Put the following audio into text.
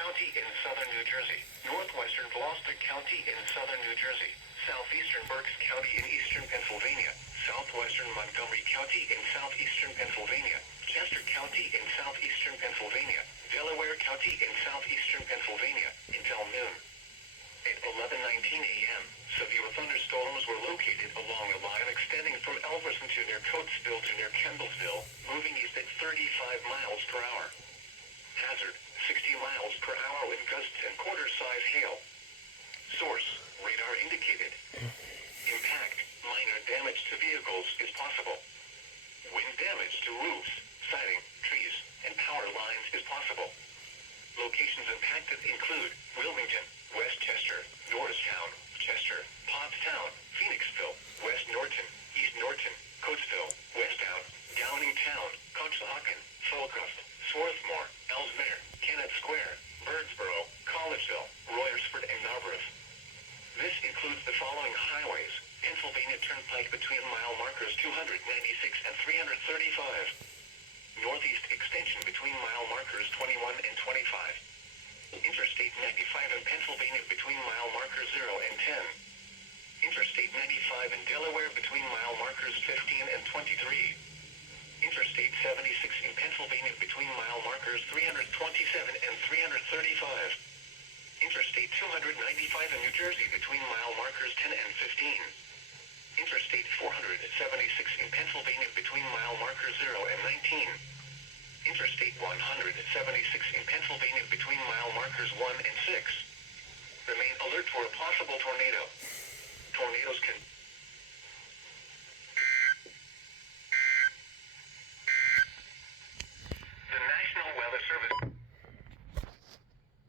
County in southern New Jersey, northwestern Gloucester County in southern New Jersey, southeastern Berks County in eastern Pennsylvania, southwestern Montgomery County in southeastern Pennsylvania, Chester County in southeastern Pennsylvania, Delaware County in southeastern Pennsylvania, until noon. At 11:19 a.m., severe thunderstorms were located along a line extending from Elverson to near Coatesville to near Kendallsville, moving east at 35 miles per hour. Hazard, 60 miles per hour with gusts and quarter-size hail. Source, radar indicated. Impact, minor damage to vehicles is possible. Wind damage to roofs, siding, trees, and power lines is possible. Locations impacted include Wilmington, Westchester, Norristown, Chester, Pottstown, Phoenixville, West Norton, East Norton, Coatesville, Westtown, Downingtown, Conshohocken, Falcroft, Swarthmore, Ellesmere, Kennett Square, Birdsboro, Collegeville, Royersford, and Narberth. This includes the following highways: Pennsylvania Turnpike between mile markers 296 and 335. Northeast extension between mile markers 21 and 25. Interstate 95 in Pennsylvania between mile markers 0 and 10. Interstate 95 in Delaware between mile markers 15 and 23. Interstate 76 in Pennsylvania between mile markers 327 and 335. Interstate 295 in New Jersey between mile markers 10 and 15. Interstate 476 in Pennsylvania between mile markers 0 and 19. Interstate 176 in Pennsylvania between mile markers 1 and 6. Remain alert for a possible tornado. Tornadoes can